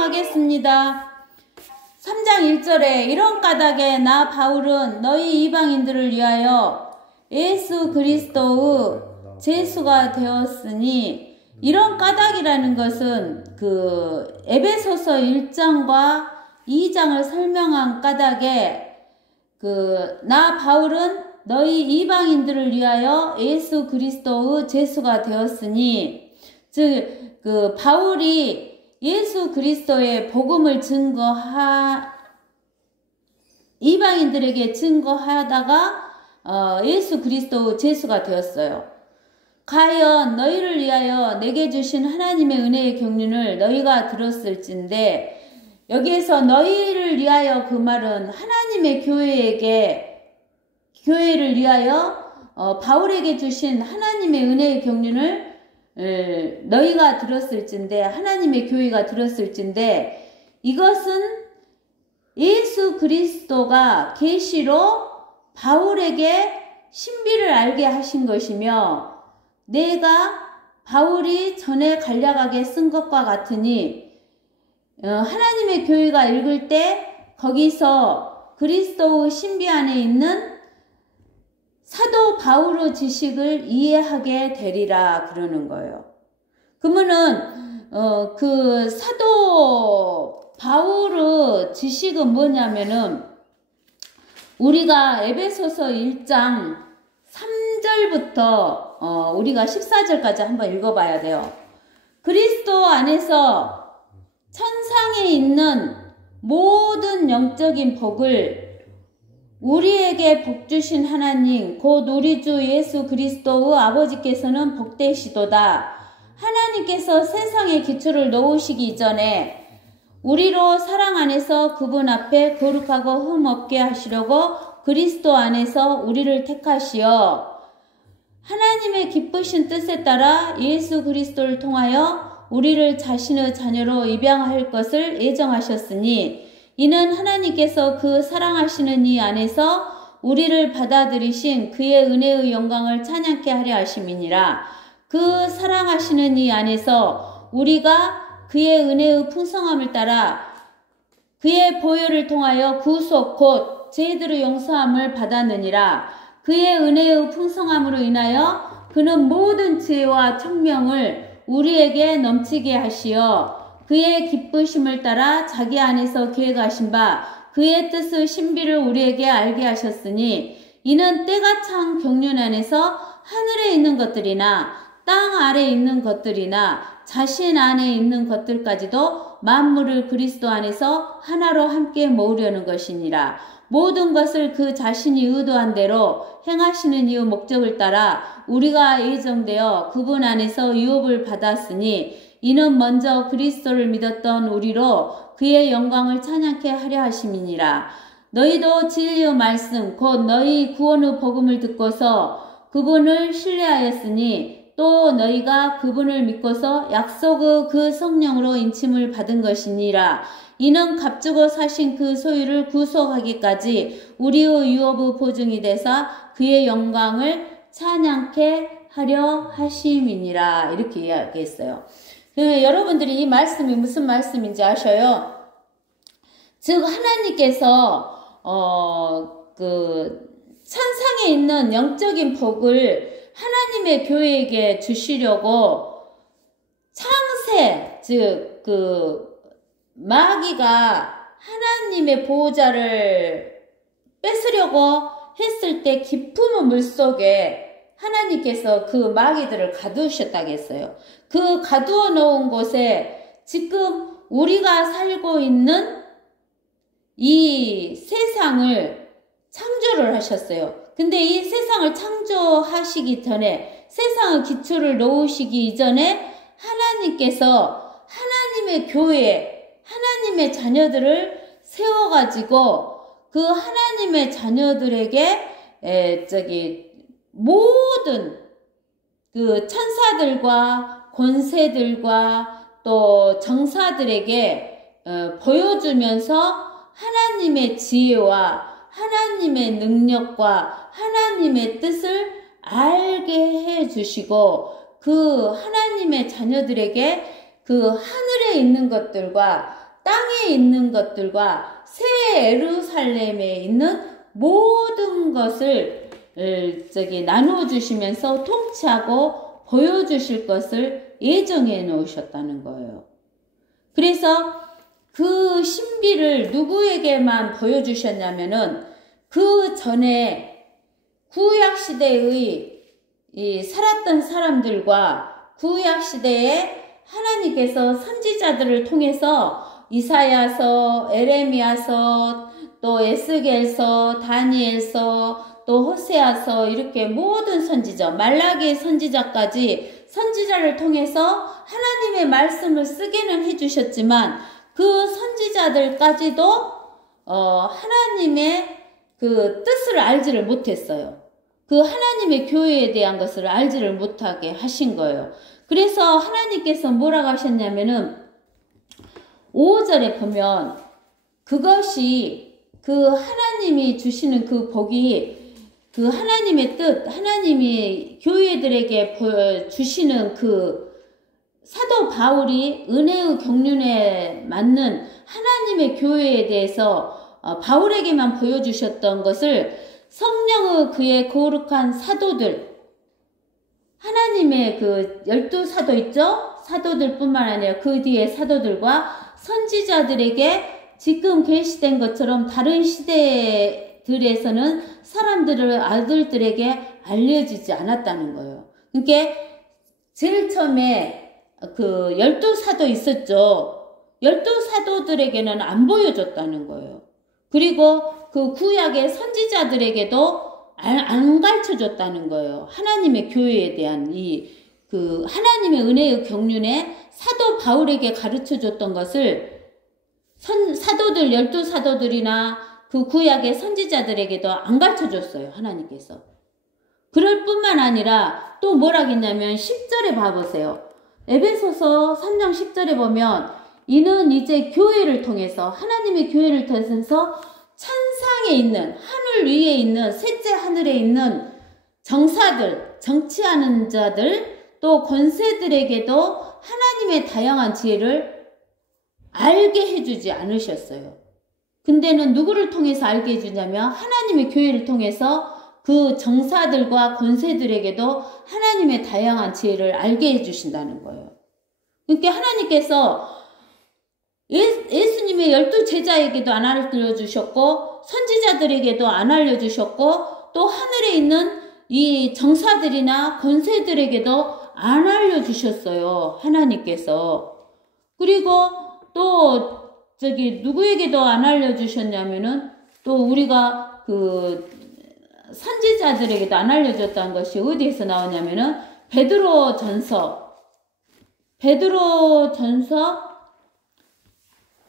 하겠습니다. 3장 1절에 이런 까닭에 나 바울은 너희 이방인들을 위하여 예수 그리스도의 제수가 되었으니, 이런 까닭이라는 것은 그 에베소서 1장과 2장을 설명한 까닭에 나 바울은 너희 이방인들을 위하여 예수 그리스도의 제수가 되었으니, 즉 바울이 예수 그리스도의 복음을 이방인들에게 증거하다가 예수 그리스도의 제수가 되었어요. 과연 너희를 위하여 내게 주신 하나님의 은혜의 경륜을 너희가 들었을진데, 여기에서 너희를 위하여 그 말은 하나님의 교회를 위하여 바울에게 주신 하나님의 은혜의 경륜을 너희가 들었을진데, 하나님의 교회가 들었을진데, 이것은 예수 그리스도가 계시로 바울에게 신비를 알게 하신 것이며, 내가 바울이 전에 간략하게 쓴 것과 같으니, 하나님의 교회가 읽을 때 거기서 그리스도의 신비 안에 있는 사도 바울의 지식을 이해하게 되리라 그러는 거예요. 그러면은 그 사도 바울의 지식은 뭐냐면은, 우리가 에베소서 1장 3절부터 우리가 14절까지 한번 읽어봐야 돼요. 그리스도 안에서 천상에 있는 모든 영적인 복을 우리에게 복 주신 하나님 곧 우리 주 예수 그리스도의 아버지께서는 복되시도다. 하나님께서 세상의 기초를 놓으시기 이전에 우리로 사랑 안에서 그분 앞에 거룩하고 흠 없게 하시려고 그리스도 안에서 우리를 택하시어 하나님의 기쁘신 뜻에 따라 예수 그리스도를 통하여 우리를 자신의 자녀로 입양할 것을 예정하셨으니, 이는 하나님께서 그 사랑하시는 이 안에서 우리를 받아들이신 그의 은혜의 영광을 찬양케 하려 하심이니라. 그 사랑하시는 이 안에서 우리가 그의 은혜의 풍성함을 따라 그의 보혈을 통하여 구속 곧 죄들의 용서함을 받았느니라. 그의 은혜의 풍성함으로 인하여 그는 모든 지혜와 청명을 우리에게 넘치게 하시어 그의 기쁘심을 따라 자기 안에서 계획하신 바 그의 뜻의 신비를 우리에게 알게 하셨으니, 이는 때가 찬 경륜 안에서 하늘에 있는 것들이나 땅 아래에 있는 것들이나 자신 안에 있는 것들까지도 만물을 그리스도 안에서 하나로 함께 모으려는 것이니라. 모든 것을 그 자신이 의도한 대로 행하시는 이의 목적을 따라 우리가 예정되어 그분 안에서 유업을 받았으니, 이는 먼저 그리스도를 믿었던 우리로 그의 영광을 찬양케 하려 하심이니라. 너희도 진리의 말씀 곧 너희 구원의 복음을 듣고서 그분을 신뢰하였으니, 또 너희가 그분을 믿고서 약속의 그 성령으로 인침을 받은 것이니라. 이는 값주고 사신 그 소유를 구속하기까지 우리의 유업의 보증이 되사 그의 영광을 찬양케 하려 하심이니라. 이렇게 이야기했어요. 여러분들이 이 말씀이 무슨 말씀인지 아셔요? 즉 하나님께서 천상에 있는 영적인 복을 하나님의 교회에게 주시려고 창세, 즉 마귀가 하나님의 보호자를 뺏으려고 했을 때 깊은 물속에 하나님께서 그 마귀들을 가두셨다고 했어요. 그 가두어 놓은 곳에 지금 우리가 살고 있는 이 세상을 창조를 하셨어요. 근데 이 세상을 창조하시기 전에, 세상의 기초를 놓으시기 이전에 하나님께서 하나님의 교회, 하나님의 자녀들을 세워가지고 그 하나님의 자녀들에게 모든 그 천사들과 권세들과 또 정사들에게 보여주면서 하나님의 지혜와 하나님의 능력과 하나님의 뜻을 알게 해주시고, 그 하나님의 자녀들에게 그 하늘에 있는 것들과 땅에 있는 것들과 새 예루살렘에 있는 모든 것을 나누어 주시면서 통치하고 보여주실 것을 예정해 놓으셨다는 거예요. 그래서 그 신비를 누구에게만 보여주셨냐면은 그 전에 구약시대의 살았던 사람들과 구약시대에 하나님께서 선지자들을 통해서 이사야서, 에레미야서, 또 에스겔서, 다니엘서, 또 호세아서 이렇게 모든 선지자, 말라기 선지자까지 선지자를 통해서 하나님의 말씀을 쓰게는 해주셨지만 그 선지자들까지도 하나님의 그 뜻을 알지를 못했어요. 그 하나님의 교회에 대한 것을 알지를 못하게 하신 거예요. 그래서 하나님께서 뭐라고 하셨냐면은 5절에 보면 그것이 그 하나님이 주시는 그 복이 그 하나님의 뜻, 하나님이 교회들에게 주시는 그 사도 바울이 은혜의 경륜에 맞는 하나님의 교회에 대해서 바울에게만 보여주셨던 것을 성령의 그의 거룩한 사도들, 하나님의 그 12사도 있죠? 사도들 뿐만 아니라 그 뒤에 사도들과 선지자들에게 지금 계시된 것처럼 다른 시대들에서는 아들들에게 알려지지 않았다는 거예요. 그러니까 제일 처음에 그 12사도 있었죠. 12사도들에게는 안 보여줬다는 거예요. 그리고 그 구약의 선지자들에게도 안 가르쳐줬다는 거예요. 하나님의 교회에 대한 그 하나님의 은혜의 경륜에 사도 바울에게 가르쳐줬던 것을 사도들 12사도들이나 그 구약의 선지자들에게도 안 가르쳐줬어요. 하나님께서. 그럴 뿐만 아니라 또 뭐라겠냐면 10절에 봐보세요. 에베소서 3장 10절에 보면 이는 이제 교회를 통해서 하나님의 교회를 통해서 천상에 있는 하늘 위에 있는 셋째 하늘에 있는 정사들, 정치하는 자들 또 권세들에게도 하나님의 다양한 지혜를 알게 해주지 않으셨어요. 근데는 누구를 통해서 알게 해주냐면 하나님의 교회를 통해서 그 정사들과 권세들에게도 하나님의 다양한 지혜를 알게 해주신다는 거예요. 그러니까 하나님께서 예수님의 12제자에게도 안 알려주셨고 선지자들에게도 안 알려주셨고 또 하늘에 있는 이 정사들이나 권세들에게도 안 알려주셨어요. 하나님께서. 그리고 또 누구에게도 안 알려주셨냐면은 또 우리가 그 선지자들에게도 안 알려줬다는 것이 어디에서 나오냐면은 베드로전서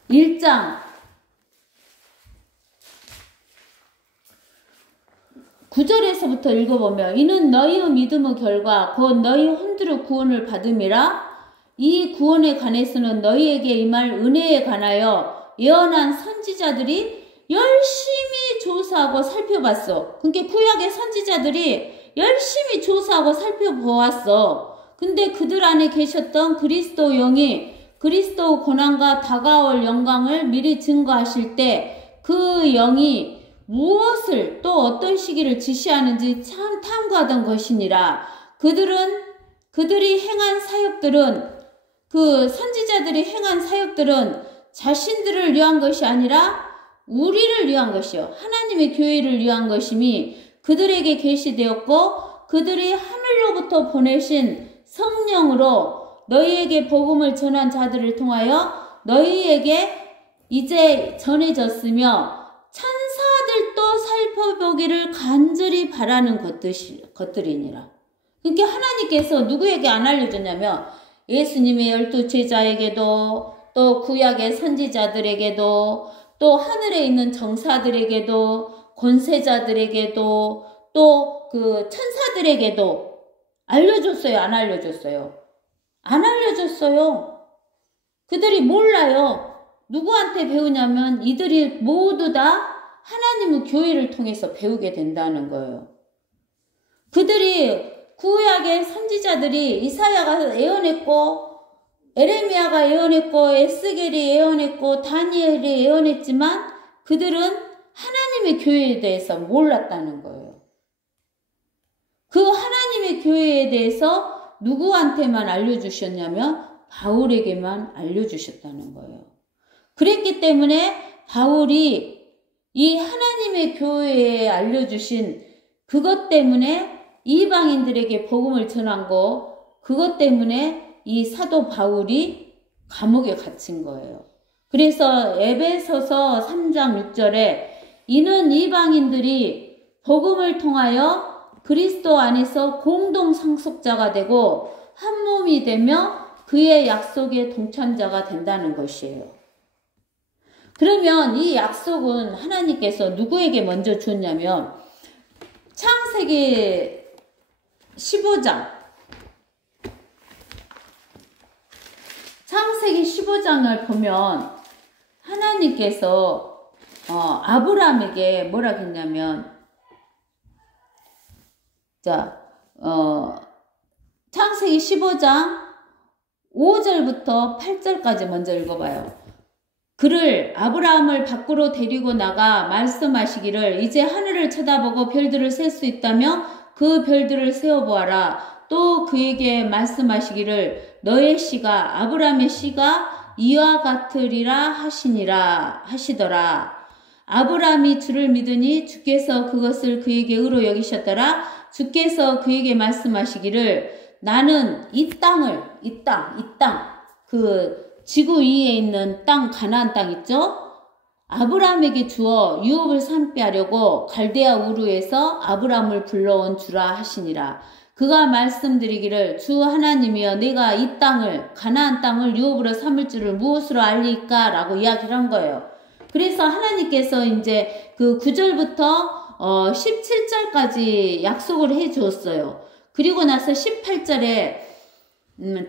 1장 9절에서부터 읽어보면 이는 너희의 믿음의 결과 곧 너희 혼두로 구원을 받음이라. 이 구원에 관해서는 너희에게 임할 은혜에 관하여 예언한 선지자들이 열심히 조사하고 살펴봤어. 그러니까 구약의 선지자들이 열심히 조사하고 살펴보았어. 근데 그들 안에 계셨던 그리스도 영이 그리스도 고난과 다가올 영광을 미리 증거하실 때 그 영이 무엇을 또 어떤 시기를 지시하는지 참 탐구하던 것이니라. 그들이 행한 사역들은 그 선지자들이 행한 사역들은 자신들을 위한 것이 아니라 우리를 위한 것이요 하나님의 교회를 위한 것임이 그들에게 계시되었고 그들이 하늘로부터 보내신 성령으로 너희에게 복음을 전한 자들을 통하여 너희에게 이제 전해졌으며 천사들도 살펴보기를 간절히 바라는 것들이니라. 그러니까 하나님께서 누구에게 안 알려줬냐면 예수님의 12제자에게도 또 구약의 선지자들에게도 또 하늘에 있는 정사들에게도 권세자들에게도 또 그 천사들에게도 알려줬어요? 안 알려줬어요? 안 알려줬어요. 그들이 몰라요. 누구한테 배우냐면 이들이 모두 다 하나님의 교회를 통해서 배우게 된다는 거예요. 그들이 구약의 선지자들이 이사야가 예언했고 에레미야가 예언했고 에스겔이 예언했고 다니엘이 예언했지만 그들은 하나님의 교회에 대해서 몰랐다는 거예요. 그 하나님의 교회에 대해서 누구한테만 알려주셨냐면 바울에게만 알려주셨다는 거예요. 그랬기 때문에 바울이 이 하나님의 교회에 알려주신 그것 때문에 이방인들에게 복음을 전한 거, 그것 때문에 이 사도 바울이 감옥에 갇힌 거예요. 그래서 에베소서 3장 6절에 이는 이방인들이 복음을 통하여 그리스도 안에서 공동 상속자가 되고 한 몸이 되며 그의 약속의 동참자가 된다는 것이에요. 그러면 이 약속은 하나님께서 누구에게 먼저 주었냐면 창세기 15장을 보면 하나님께서 아브라함에게 뭐라 했냐면 창세기 15장 5절부터 8절까지 먼저 읽어봐요. 그를 아브라함을 밖으로 데리고 나가 말씀하시기를 이제 하늘을 쳐다보고 별들을 셀 수 있다며 그 별들을 세어보아라. 또 그에게 말씀하시기를 너의 씨가 아브라함의 씨가 이와 같으리라 하시더라. 아브라함이 주를 믿으니 주께서 그것을 그에게 의로 여기셨더라. 주께서 그에게 말씀하시기를 나는 이 땅, 그 지구 위에 있는 땅, 가나안 땅 있죠? 아브라함에게 주어 유업을 삼게 하려고 갈대아 우르에서 아브라함을 불러온 주라 하시니라. 그가 말씀드리기를 주 하나님이여 내가 이 땅을 가나안 땅을 유업으로 삼을 줄을 무엇으로 알리까? 라고 이야기를 한 거예요. 그래서 하나님께서 이제 그 9절부터 17절까지 약속을 해 주었어요. 그리고 나서 18절에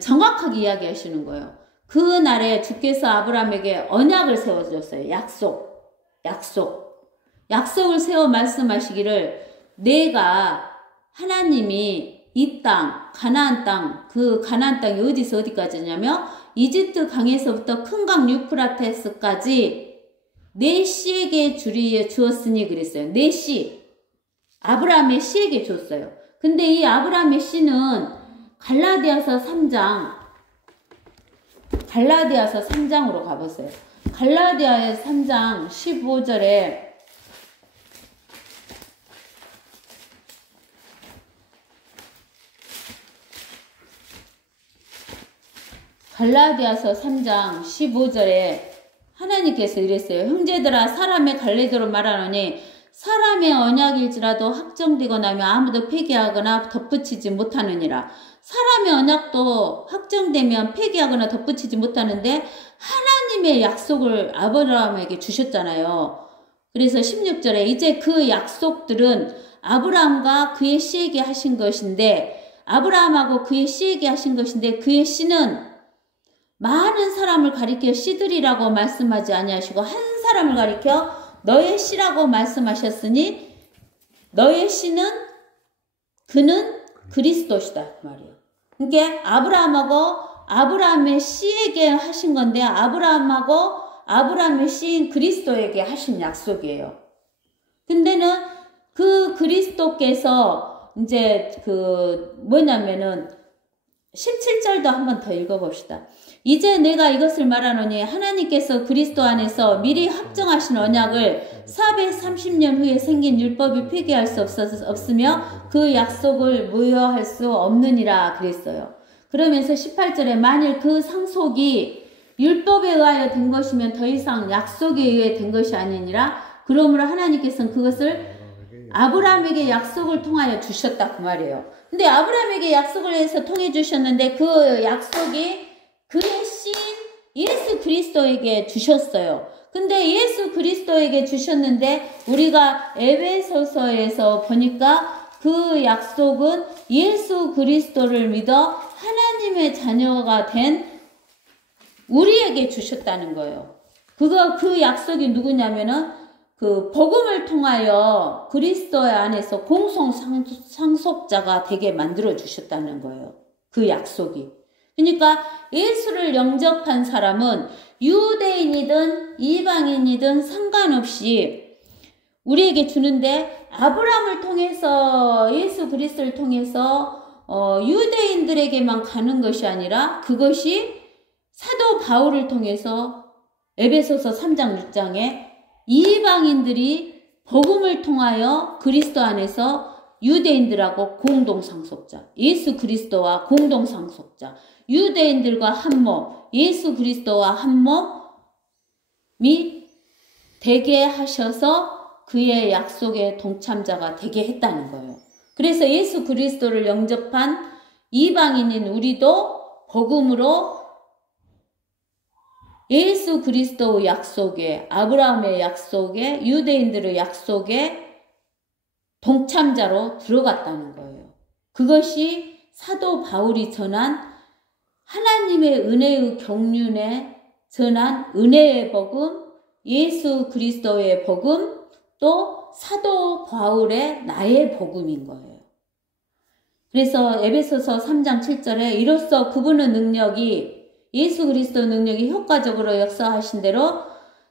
정확하게 이야기하시는 거예요. 그 날에 주께서 아브라함에게 언약을 세워주셨어요. 약속을 세워 말씀하시기를 내가 하나님이 이 땅, 가나안 땅, 그 가나안 땅이 어디서 어디까지냐면 이집트 강에서부터 큰 강 유프라테스까지 내 씨에게 주었으니 그랬어요. 내 씨. 아브라함의 씨에게 줬어요. 근데 이 아브라함의 씨는 갈라디아서 3장으로 가보세요. 갈라디아의 3장 15절에 갈라디아서 3장 15절에 하나님께서 이랬어요. 형제들아 사람의 갈래대로 말하노니 사람의 언약일지라도 확정되고 나면 아무도 폐기하거나 덧붙이지 못하느니라. 사람의 언약도 확정되면 폐기하거나 덧붙이지 못하는데 하나님의 약속을 아브라함에게 주셨잖아요. 그래서 16절에 이제 그 약속들은 아브라함과 그의 씨에게 하신 것인데 아브라함하고 그의 씨에게 하신 것인데 그의 씨는 많은 사람을 가리켜 씨들이라고 말씀하지 아니하시고 한 사람을 가리켜 너의 씨라고 말씀하셨으니 너의 씨는 그는 그리스도시다 말이에요. 그러니까 아브라함의 씨에게 하신 건데 아브라함의 씨인 그리스도에게 하신 약속이에요. 근데는 그 그리스도께서 이제 뭐냐면은 17절도 한번 더 읽어봅시다. 이제 내가 이것을 말하노니 하나님께서 그리스도 안에서 미리 확정하신 언약을 430년 후에 생긴 율법이 폐기할 수 없으며 그 약속을 무효할 수 없느니라 그랬어요. 그러면서 18절에 만일 그 상속이 율법에 의하여 된 것이면 더 이상 약속에 의해 된 것이 아니니라. 그러므로 하나님께서는 그것을 아브라함에게 약속을 통하여 주셨다 그 말이에요. 근데 아브라함에게 약속을 해서 통해 주셨는데 그 약속이 그의 씨인 예수 그리스도에게 주셨어요. 근데 예수 그리스도에게 주셨는데 우리가 에베소서에서 보니까 그 약속은 예수 그리스도를 믿어 하나님의 자녀가 된 우리에게 주셨다는 거예요. 그 약속이 누구냐면은 그 복음을 통하여 그리스도 안에서 공송 상속자가 되게 만들어 주셨다는 거예요. 그 약속이. 그러니까 예수를 영접한 사람은 유대인이든 이방인이든 상관없이 우리에게 주는데, 아브라함을 통해서 예수 그리스도를 통해서 유대인들에게만 가는 것이 아니라 그것이 사도 바울을 통해서 에베소서 3장 6장에 이방인들이 복음을 통하여 그리스도 안에서 유대인들하고 공동상속자, 예수 그리스도와 공동상속자, 유대인들과 한 몸, 예수 그리스도와 한 몸이 되게 하셔서 그의 약속의 동참자가 되게 했다는 거예요. 그래서 예수 그리스도를 영접한 이방인인 우리도 복음으로 예수 그리스도의 약속에, 아브라함의 약속에, 유대인들의 약속에 동참자로 들어갔다는 거예요. 그것이 사도 바울이 전한 하나님의 은혜의 경륜에 전한 은혜의 복음, 예수 그리스도의 복음, 또 사도 바울의 나의 복음인 거예요. 그래서 에베소서 3장 7절에 이로써 그분의 능력이, 예수 그리스도 능력이 효과적으로 역사하신 대로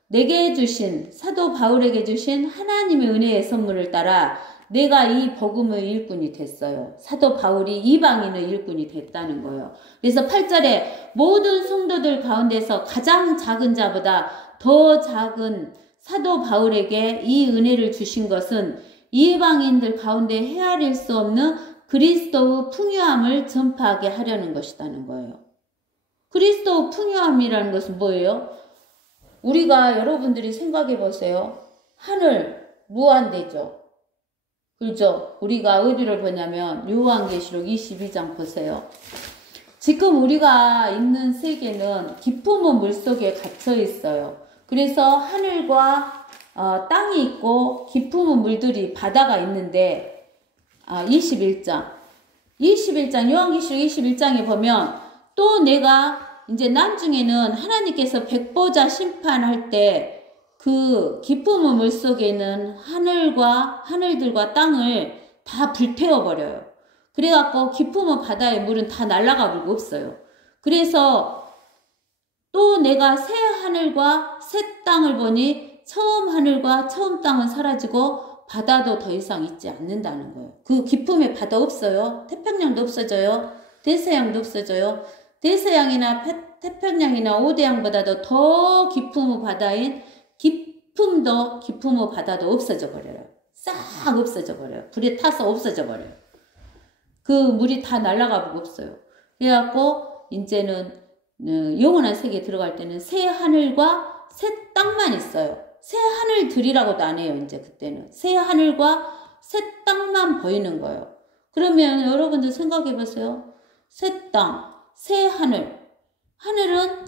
내게 주신, 사도 바울에게 주신 하나님의 은혜의 선물을 따라 내가 이 복음의 일꾼이 됐어요. 사도 바울이 이방인의 일꾼이 됐다는 거예요. 그래서 8절에 모든 성도들 가운데서 가장 작은 자보다 더 작은 사도 바울에게 이 은혜를 주신 것은 이방인들 가운데 헤아릴 수 없는 그리스도의 풍요함을 전파하게 하려는 것이라는 거예요. 그리스도의 풍요함이라는 것은 뭐예요? 우리가, 여러분들이 생각해 보세요. 하늘 무한대죠. 그렇죠? 우리가 어디를 보냐면 요한계시록 22장 보세요. 지금 우리가 있는 세계는 깊은 물속에 갇혀 있어요. 그래서 하늘과 땅이 있고 깊은 물들이, 바다가 있는데 21장 요한계시록 21장에 보면 또 내가 이제 나중에는 하나님께서 백보자 심판할 때 그 깊은 물속에 있는 하늘들과 땅을 다 불태워버려요. 그래갖고 깊은 바다의 물은 다 날아가 버리고 없어요. 그래서 또 내가 새 하늘과 새 땅을 보니 처음 하늘과 처음 땅은 사라지고 바다도 더 이상 있지 않는다는 거예요. 그 깊음에 바다 없어요. 태평양도 없어져요. 대서양도 없어져요. 대서양이나 태평양이나 오대양보다도 더 깊은 바다인 깊은 바다도 없어져 버려요. 싹 없어져 버려요. 불에 타서 없어져 버려요. 그 물이 다 날아가 버리고 없어요. 그래갖고 이제는 영원한 세계에 들어갈 때는 새 하늘과 새 땅만 있어요. 새 하늘들이라고도 안 해요. 이제 그때는 새 하늘과 새 땅만 보이는 거예요. 그러면 여러분들 생각해 보세요. 새 땅, 새 하늘. 하늘은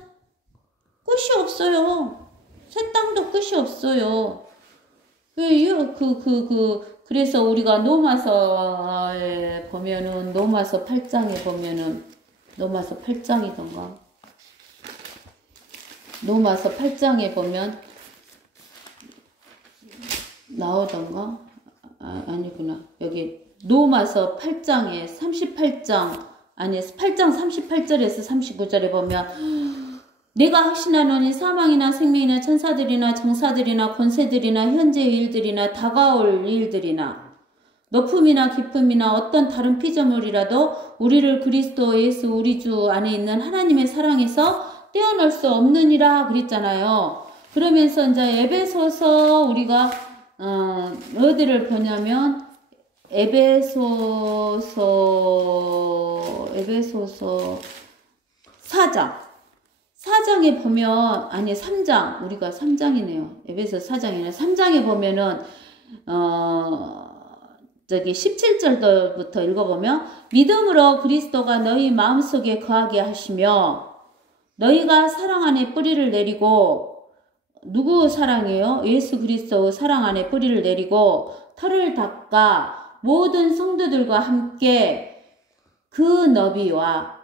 끝이 없어요. 새 땅도 끝이 없어요. 그래서 우리가 로마서에 보면은, 로마서 8장에 보면은, 로마서 8장이던가. 로마서 8장에 보면, 나오던가? 아니구나. 여기, 로마서 8장에 38장, 아니, 8장 38절에서 39절에 보면, 내가 확신하노니 사망이나 생명이나 천사들이나 정사들이나 권세들이나 현재의 일들이나 다가올 일들이나 높음이나 깊음이나 어떤 다른 피조물이라도 우리를 그리스도 예수 우리 주 안에 있는 하나님의 사랑에서 떼어낼 수 없느니라 그랬잖아요. 그러면서 이제 에베소서 우리가 어디를 보냐면 에베소서 4장에 보면, 아니 3장, 우리가 3장이네요. 에베소 4장이네. 3장에 보면은 17절부터 읽어보면, 믿음으로 그리스도가 너희 마음속에 거하게 하시며 너희가 사랑 안에 뿌리를 내리고, 누구 사랑이에요? 예수 그리스도의 사랑 안에 뿌리를 내리고 털을 닦아 모든 성도들과 함께 그 너비와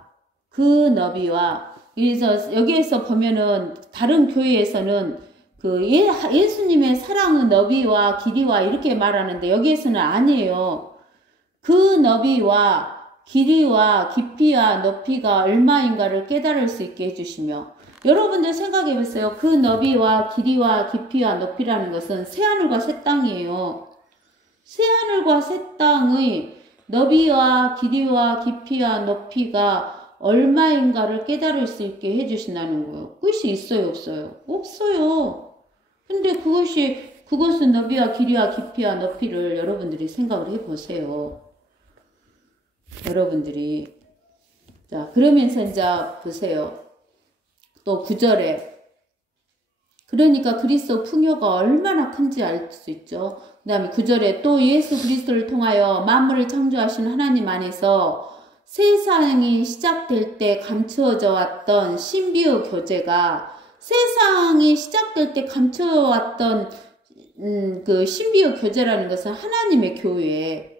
그래서 여기에서 보면은 다른 교회에서는 그 예수님의 사랑의 너비와 길이와 이렇게 말하는데 여기에서는 아니에요. 그 너비와 길이와 깊이와 높이가 얼마인가를 깨달을 수 있게 해주시며, 여러분들 생각해 보세요. 그 너비와 길이와 깊이와 높이라는 것은 새하늘과 새 땅이에요. 새하늘과 새 땅의 너비와 길이와 깊이와 높이가 얼마인가를 깨달을 수 있게 해주신다는 거예요. 그것이 있어요, 없어요? 없어요. 근데 그것은 너비와 길이와 깊이와 높이를 여러분들이 생각을 해보세요. 여러분들이. 자, 그러면서 이제 보세요. 또 9절에. 그러니까 그리스도 풍요가 얼마나 큰지 알 수 있죠. 그 다음에 9절에 또 예수 그리스도를 통하여 만물을 창조하신 하나님 안에서 세상이 시작될 때 감추어져 왔던 신비의 교제가, 세상이 시작될 때 감추어왔던 그 신비의 교제라는 것은 하나님의 교회,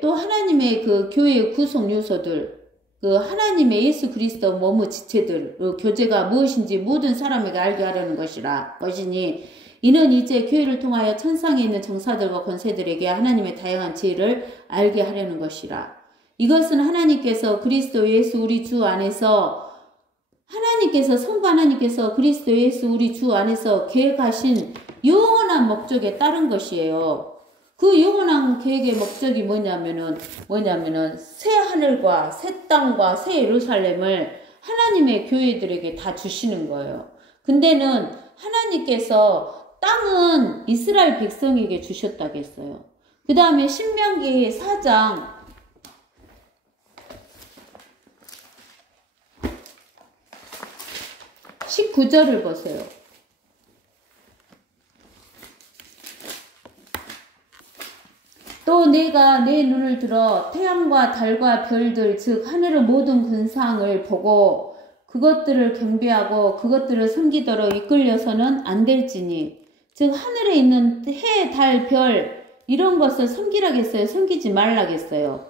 또 하나님의 그 교회의 구성 요소들, 그 하나님의 예수 그리스도 몸의 지체들, 그 교제가 무엇인지 모든 사람에게 알게 하려는 것이니, 이는 이제 교회를 통하여 천상에 있는 정사들과 권세들에게 하나님의 다양한 지혜를 알게 하려는 것이라. 이것은 하나님께서 그리스도 예수 우리 주 안에서, 성부 하나님께서 그리스도 예수 우리 주 안에서 계획하신 영원한 목적에 따른 것이에요. 그 영원한 계획의 목적이 뭐냐면은 새 하늘과 새 땅과 새 예루살렘을 하나님의 교회들에게 다 주시는 거예요. 근데는 하나님께서 땅은 이스라엘 백성에게 주셨다고 했어요. 그 다음에 신명기 4장 19절을 보세요. 또 내가 내 눈을 들어 태양과 달과 별들 즉 하늘의 모든 군상을 보고 그것들을 경배하고 그것들을 섬기도록 이끌려서는 안 될지니, 즉 하늘에 있는 해, 달, 별 이런 것을 섬기라겠어요? 섬기지 말라겠어요?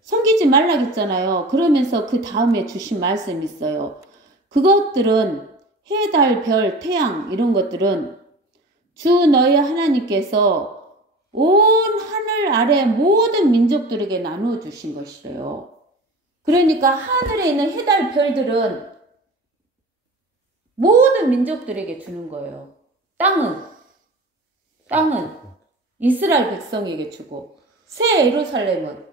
섬기지 말라겠잖아요. 그러면서 그 다음에 주신 말씀이 있어요. 그것들은 해, 달, 별, 태양 이런 것들은 주 너희 하나님께서 온 하늘 아래 모든 민족들에게 나누어 주신 것이래요. 그러니까 하늘에 있는 해, 달, 별들은 모든 민족들에게 주는 거예요. 땅은 이스라엘 백성에게 주고, 새 예루살렘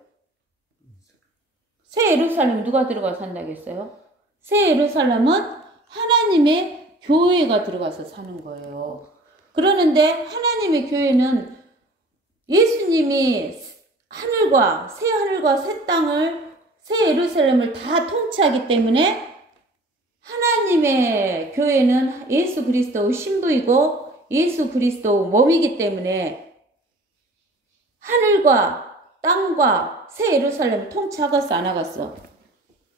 누가 들어가서 산다겠어요? 새 예루살렘은 하나님의 교회가 들어가서 사는 거예요. 그러는데 하나님의 교회는 예수님이 새 하늘과 새 땅을, 새 예루살렘을 다 통치하기 때문에 하나님의 교회는 예수 그리스도의 신부이고 예수 그리스도의 몸이기 때문에 하늘과 땅과 새 예루살렘을 통치하겠어 안 하겠어?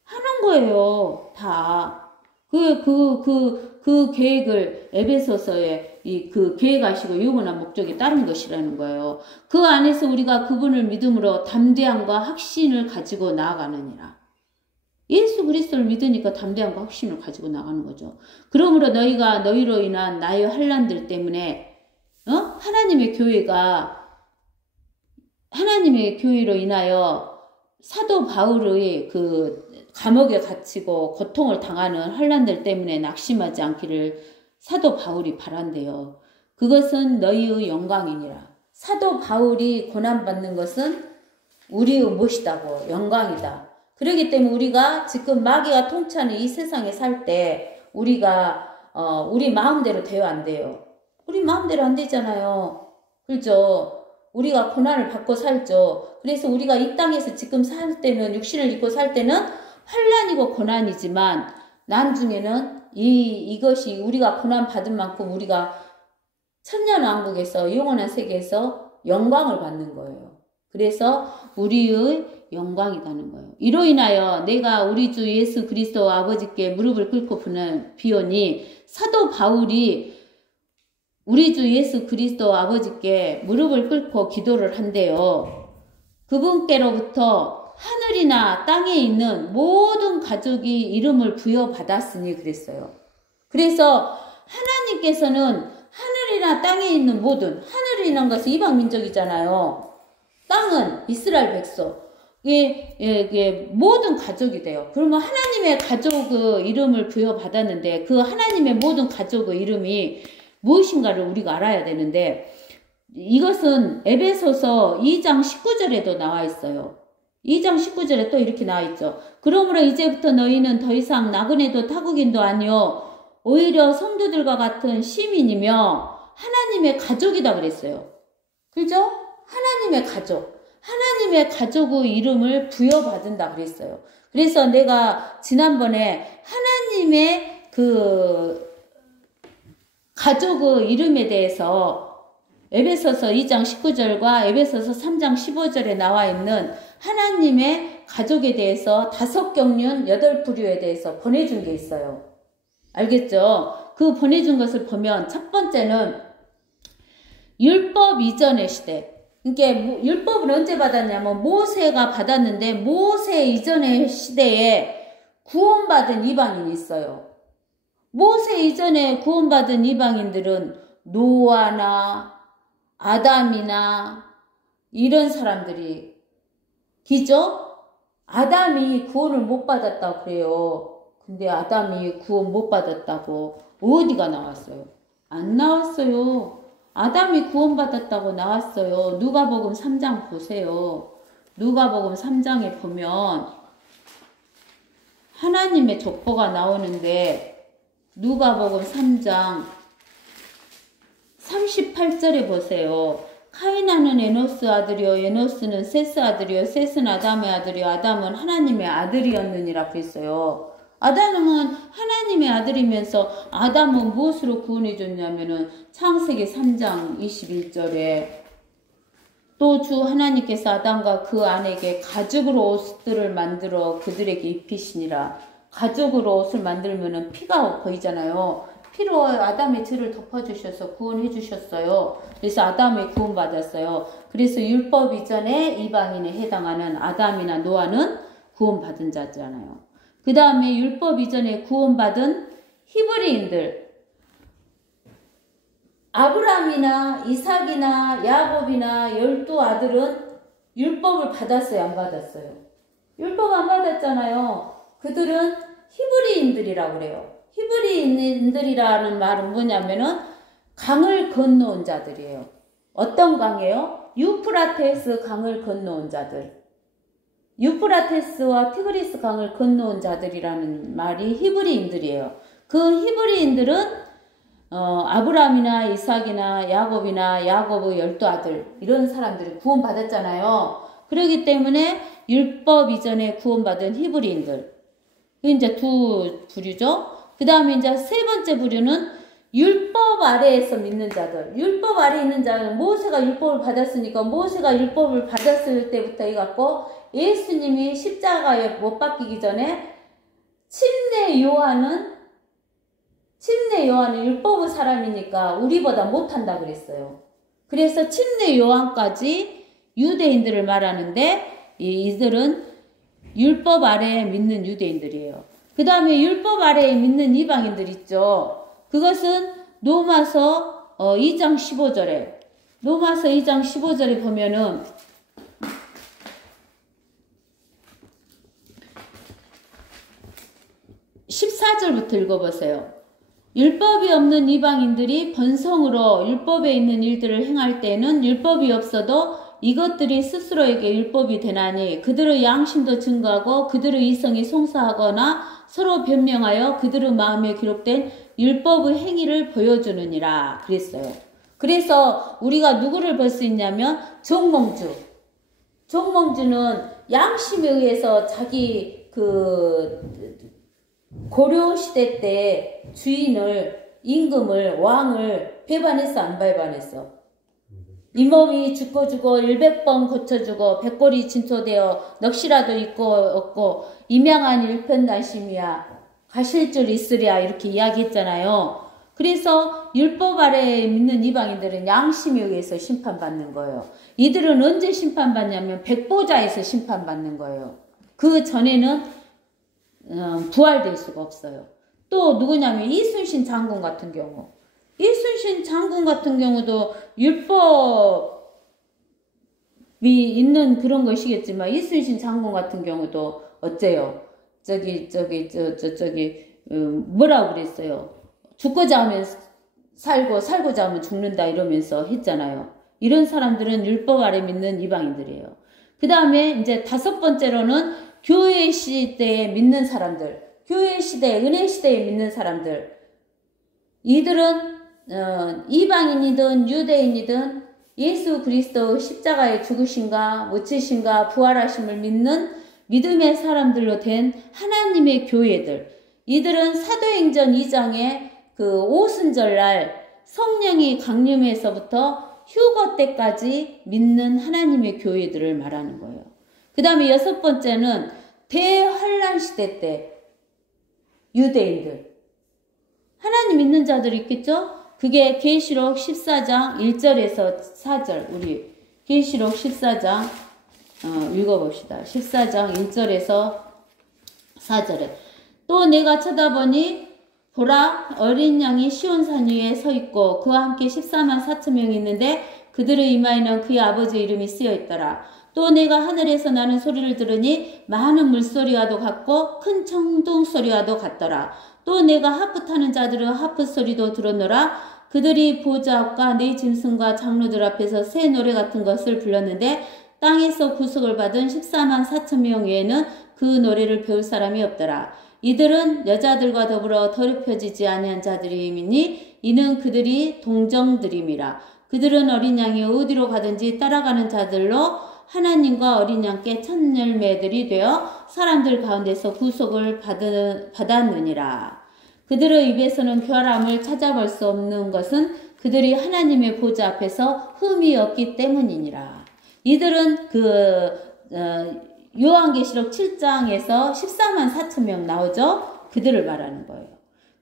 하는 거예요. 다. 그 계획을 에베소서에 그 계획하시고 영원한 목적에 따른 것이라는 거예요. 그 안에서 우리가 그분을 믿음으로 담대함과 확신을 가지고 나아가느니라. 예수 그리스도를 믿으니까 담대함과 확신을 가지고 나가는 거죠. 그러므로 너희가 너희로 인한 나의 환난들 때문에 하나님의 교회로 인하여 사도 바울의 그 감옥에 갇히고 고통을 당하는 환난들 때문에 낙심하지 않기를 사도 바울이 바란대요. 그것은 너희의 영광이니라. 사도 바울이 고난받는 것은 우리의 몫이다고, 영광이다. 그렇기 때문에 우리가 지금 마귀가 통치하는 이 세상에 살 때 우리가 우리 마음대로 돼요, 안 돼요? 우리 마음대로 안 되잖아요. 그렇죠? 우리가 고난을 받고 살죠. 그래서 우리가 이 땅에서 지금 살 때는, 육신을 입고 살 때는 환난이고 고난이지만 나중에는 이것이 우리가 고난 받은 만큼 우리가 천년왕국에서 영원한 세계에서 영광을 받는 거예요. 그래서 우리의 영광이라는 거예요. 이로 인하여 내가 우리 주 예수 그리스도 아버지께 무릎을 꿇고 비오니, 사도 바울이 우리 주 예수 그리스도 아버지께 무릎을 꿇고 기도를 한대요. 그분께로부터 하늘이나 땅에 있는 모든 가족이 이름을 부여받았으니 그랬어요. 그래서 하나님께서는 하늘이나 땅에 있는 모든, 하늘이라는 것은 이방 민족이잖아요. 땅은 이스라엘 백성. 이게 모든 가족이 돼요. 그러면 하나님의 가족 이름을 부여받았는데 그 하나님의 모든 가족 이름이 무엇인가를 우리가 알아야 되는데 이것은 에베소서 2장 19절에도 나와 있어요. 2장 19절에 또 이렇게 나와 있죠. 그러므로 이제부터 너희는 더 이상 나그네도 타국인도 아니요 오히려 성도들과 같은 시민이며 하나님의 가족이다 그랬어요. 그죠? 하나님의 가족. 하나님의 가족의 이름을 부여받은다 그랬어요. 그래서 내가 지난번에 하나님의 그 가족의 이름에 대해서 에베소서 2장 19절과 에베소서 3장 15절에 나와 있는 하나님의 가족에 대해서 5경륜 8부류에 대해서 보내준 게 있어요. 알겠죠? 그 보내준 것을 보면 첫 번째는 율법 이전의 시대. 그러니까 율법을 언제 받았냐면 모세가 받았는데 모세 이전의 시대에 구원받은 이방인이 있어요. 모세 이전에 구원받은 이방인들은 노아나 아담이나 이런 사람들이 기죠? 아담이 구원을 못 받았다고 그래요. 근데 아담이 구원 못 받았다고 어디가 나왔어요? 안 나왔어요. 아담이 구원받았다고 나왔어요. 누가복음 3장 보세요. 누가복음 3장에 보면 하나님의 족보가 나오는데 누가복음 3장 38절에 보세요. 카인하는 에노스 아들이요 에노스는 세스 아들이요 셋은 아담의 아들이요 아담은 하나님의 아들이었느니라 그랬어요. 아담은 하나님의 아들이면서 아담은 무엇으로 구원해 줬냐면은 창세기 3장 21절에 또 주 하나님께서 아담과 그 아내에게 가죽으로 옷들을 만들어 그들에게 입히시니라. 가죽으로 옷을 만들면은 피가 보이잖아요. 피로 아담의 죄를 덮어주셔서 구원해 주셨어요. 그래서 아담이 구원받았어요. 그래서 율법 이전에 이방인에 해당하는 아담이나 노아는 구원받은 자잖아요. 그 다음에 율법 이전에 구원받은 히브리인들 아브라함이나 이삭이나 야곱이나 12아들은 율법을 받았어요? 안 받았어요? 율법 안 받았잖아요. 그들은 히브리인들이라고 그래요. 히브리인들이라는 말은 뭐냐면은 강을 건너온 자들이에요. 어떤 강이에요? 유프라테스 강을 건너온 자들. 유프라테스와 티그리스 강을 건너온 자들이라는 말이 히브리인들이에요. 그 히브리인들은 아브라함이나 이삭이나 야곱이나 야곱의 12아들 이런 사람들이 구원받았잖아요. 그렇기 때문에 율법 이전에 구원받은 히브리인들. 이제 두 부류죠. 그 다음에 이제 세 번째 부류는 율법 아래에서 믿는 자들. 율법 아래에 있는 자는 모세가 율법을 받았으니까 모세가 율법을 받았을 때부터 해갖고 예수님이 십자가에 못 박히기 전에 침례 요한은 율법의 사람이니까 우리보다 못한다 그랬어요. 그래서 침례 요한까지 유대인들을 말하는데 이들은 율법 아래에 믿는 유대인들이에요. 그 다음에 율법 아래에 믿는 이방인들 있죠. 그것은 로마서 2장 15절에 보면은 14절부터 읽어보세요. 율법이 없는 이방인들이 번성으로 율법에 있는 일들을 행할 때는 율법이 없어도 이것들이 스스로에게 율법이 되나니 그들의 양심도 증거하고 그들의 이성이 송사하거나 서로 변명하여 그들의 마음에 기록된 율법의 행위를 보여주느니라 그랬어요. 그래서 우리가 누구를 볼 수 있냐면 정몽주는 양심에 의해서 자기 고려시대 때 주인을 임금을 왕을 배반했어 안 배반했어? 이 몸이 죽고 100번 고쳐주고 백골이 진토되어 넋이라도 있고 없고 임양한 일편단심이야 가실 줄 있으랴 이렇게 이야기했잖아요. 그래서 율법 아래에 믿는 이방인들은 양심에 의해서 심판받는 거예요. 이들은 언제 심판받냐면 백보자에서 심판받는 거예요. 그 전에는 부활될 수가 없어요. 또 누구냐면 이순신 장군 같은 경우. 이순신 장군 같은 경우도 율법 있는 그런 것이겠지만 이순신 장군 같은 경우도 어째요? 뭐라고 그랬어요? 죽고자 하면 살고 살고자 하면 죽는다 이러면서 했잖아요. 이런 사람들은 율법 아래 믿는 이방인들이에요. 그 다음에 이제 5번째로는 교회 시대에 믿는 사람들, 교회 시대, 은혜 시대에 믿는 사람들. 이들은 이방인이든 유대인이든 예수 그리스도 십자가에 죽으신가 묻히신가 부활하심을 믿는 믿음의 사람들로 된 하나님의 교회들. 이들은 사도행전 2장에 그 오순절날 성령이 강림해서부터 휴거 때까지 믿는 하나님의 교회들을 말하는 거예요. 그 다음에 6번째는 대환란 시대 때 유대인들. 하나님 믿는 자들이 있겠죠? 그게 계시록 14장 1절에서 4절. 우리 계시록 14장 읽어봅시다. 14장 1절에서 4절에 또 내가 쳐다보니 보라 어린 양이 시온산 위에 서 있고 그와 함께 14만 4천 명이 있는데 그들의 이마에는 그의 아버지의 이름이 쓰여 있더라. 또 내가 하늘에서 나는 소리를 들으니 많은 물소리와도 같고 큰 청동 소리와도 같더라. 또 내가 하프 타는 자들의 하프 소리도 들었노라. 그들이 보좌 앞과 네 짐승과 장로들 앞에서 새 노래 같은 것을 불렀는데 땅에서 구속을 받은 14만 4천 명 외에는 그 노래를 배울 사람이 없더라. 이들은 여자들과 더불어 더럽혀지지 아니한 자들이니 이는 그들이 동정들임이라. 그들은 어린 양이 어디로 가든지 따라가는 자들로 하나님과 어린 양께 첫 열매들이 되어 사람들 가운데서 구속을 받았느니라. 그들의 입에서는 교활함을 찾아볼 수 없는 것은 그들이 하나님의 보좌 앞에서 흠이 없기 때문이니라. 이들은 요한계시록 7장에서 14만 4천 명 나오죠? 그들을 말하는 거예요.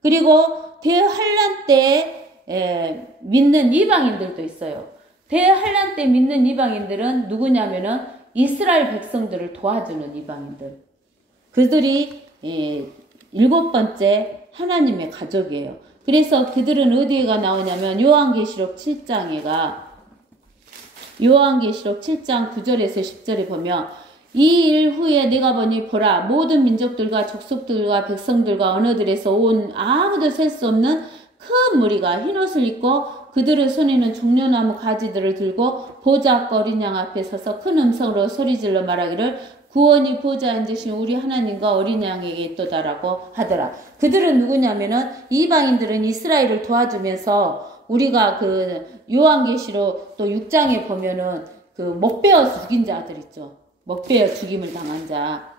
그리고 대환란 때 믿는 이방인들도 있어요. 대환란 때 믿는 이방인들은 누구냐면은 이스라엘 백성들을 도와주는 이방인들. 그들이 7번째 하나님의 가족이에요. 그래서 그들은 어디가 나오냐면 요한계시록 7장 9절에서 10절에 보면 이 일 후에 내가 보니 보라 모든 민족들과 족속들과 백성들과 언어들에서 온 아무도 셀 수 없는 큰 무리가 흰옷을 입고 그들의 손에는 종려나무 가지들을 들고 보좌 앞과 어린 양 앞에 서서 큰 음성으로 소리질러 말하기를 구원이 보좌에 앉으신 우리 하나님과 어린 양에게 있도다라고 하더라. 그들은 누구냐면은 이방인들은 이스라엘을 도와주면서 우리가 그 요한계시록 또 6장에 보면은 그 목베어 죽인 자들 있죠. 먹베어 죽임을 당한 자.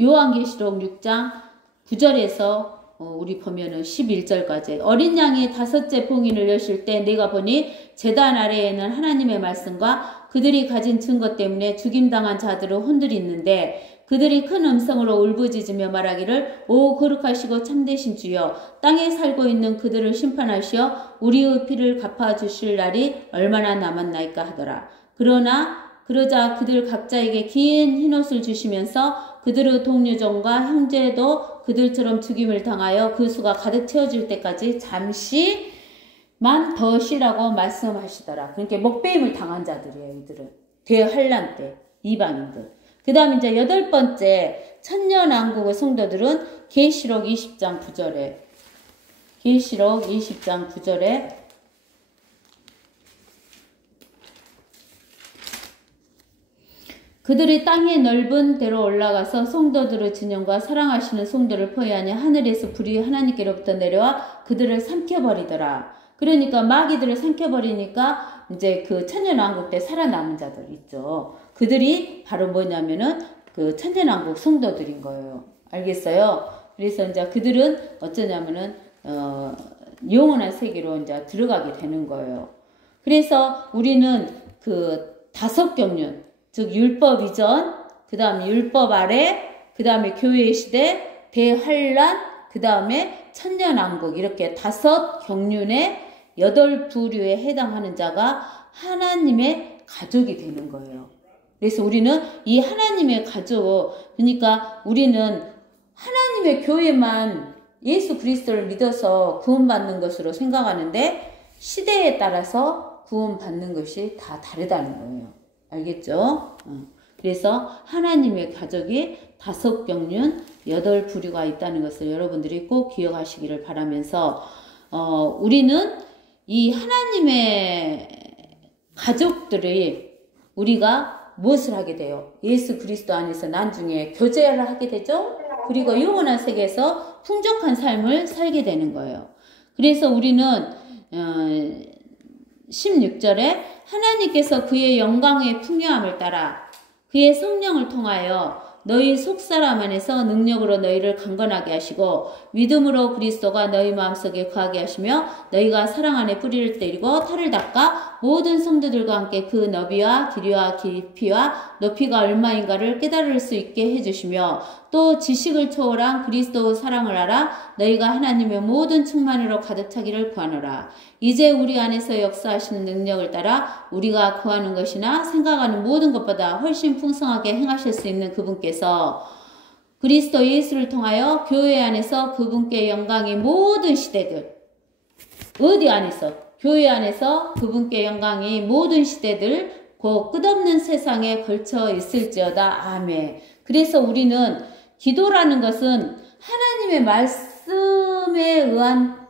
요한계시록 6장 9절에서 우리 보면은 11절까지 어린 양이 5째 봉인을 여실 때 내가 보니 제단 아래에는 하나님의 말씀과 그들이 가진 증거 때문에 죽임당한 자들을 혼들이 있는데 그들이 큰 음성으로 울부짖으며 말하기를 오 거룩하시고 참되신 주여 땅에 살고 있는 그들을 심판하시어 우리의 피를 갚아주실 날이 얼마나 남았나이까 하더라. 그러자 그들 각자에게 긴 흰옷을 주시면서 그들의 동료종과 형제도 그들처럼 죽임을 당하여 그 수가 가득 채워질 때까지 잠시만 더 쉬라고 말씀하시더라. 그러니까 목배임을 당한 자들이에요. 이들은 대환란 때 이방인들. 그 다음에 이제 8번째 천년왕국의 성도들은 계시록 20장 9절에 그들이 땅의 넓은 데로 올라가서 성도들의 진영과 사랑하시는 성도를 포위하니 하늘에서 불이 하나님께로부터 내려와 그들을 삼켜버리더라. 그러니까 마귀들을 삼켜버리니까 이제 그 천년왕국 때 살아남은 자들 있죠. 그들이 바로 뭐냐면은 그 천년왕국 성도들인 거예요. 알겠어요? 그래서 이제 그들은 어쩌냐면은 영원한 세계로 이제 들어가게 되는 거예요. 그래서 우리는 그 5경륜 즉 율법 이전, 그 다음에 율법 아래, 그 다음에 교회 시대, 대환란, 그 다음에 천년왕국 이렇게 5경륜의 8부류에 해당하는 자가 하나님의 가족이 되는 거예요. 그래서 우리는 이 하나님의 가족, 그러니까 우리는 하나님의 교회만 예수 그리스도를 믿어서 구원받는 것으로 생각하는데 시대에 따라서 구원받는 것이 다 다르다는 거예요. 알겠죠? 그래서 하나님의 가족이 5경륜 8부류가 있다는 것을 여러분들이 꼭 기억하시기를 바라면서 우리는 이 하나님의 가족들이 우리가 무엇을 하게 돼요? 예수 그리스도 안에서 나중에 교제를 하게 되죠? 그리고 영원한 세계에서 풍족한 삶을 살게 되는 거예요. 그래서 우리는 16절에 하나님께서 그의 영광의 풍요함을 따라 그의 성령을 통하여 너희 속사람 안에서 능력으로 너희를 강건하게 하시고 믿음으로 그리스도가 너희 마음속에 거하게 하시며 너희가 사랑 안에 뿌리를 때리고 털을 닦아 모든 성도들과 함께 그 너비와 길이와 깊이와 높이가 얼마인가를 깨달을 수 있게 해주시며 또 지식을 초월한 그리스도의 사랑을 알아 너희가 하나님의 모든 충만으로 가득 차기를 구하노라. 이제 우리 안에서 역사하시는 능력을 따라 우리가 구하는 것이나 생각하는 모든 것보다 훨씬 풍성하게 행하실 수 있는 그분께서 그리스도 예수를 통하여 교회 안에서 그분께 영광이 모든 시대들 어디 안에서? 교회 안에서 그분께 영광이 모든 시대들 곧 끝없는 세상에 걸쳐 있을지어다. 아멘. 그래서 우리는 기도라는 것은 하나님의 말씀에 의한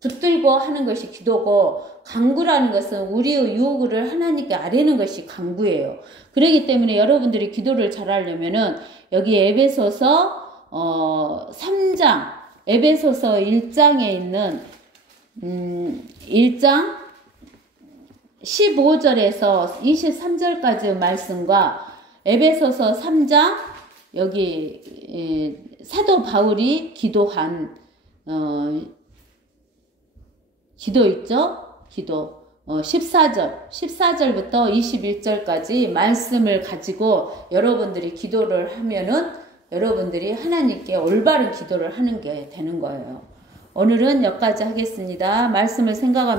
붙들고 하는 것이 기도고 간구라는 것은 우리의 요구를 하나님께 아뢰는 것이 간구예요. 그렇기 때문에 여러분들이 기도를 잘하려면은 여기 에베소서 3장 에베소서 1장에 있는 1장 15절에서 23절까지 말씀과 에베소서 3장 여기 사도 바울이 기도한 기도 있죠? 기도 14절부터 21절까지 말씀을 가지고 여러분들이 기도를 하면은 여러분들이 하나님께 올바른 기도를 하는 게 되는 거예요. 오늘은 여기까지 하겠습니다. 말씀을 생각하면서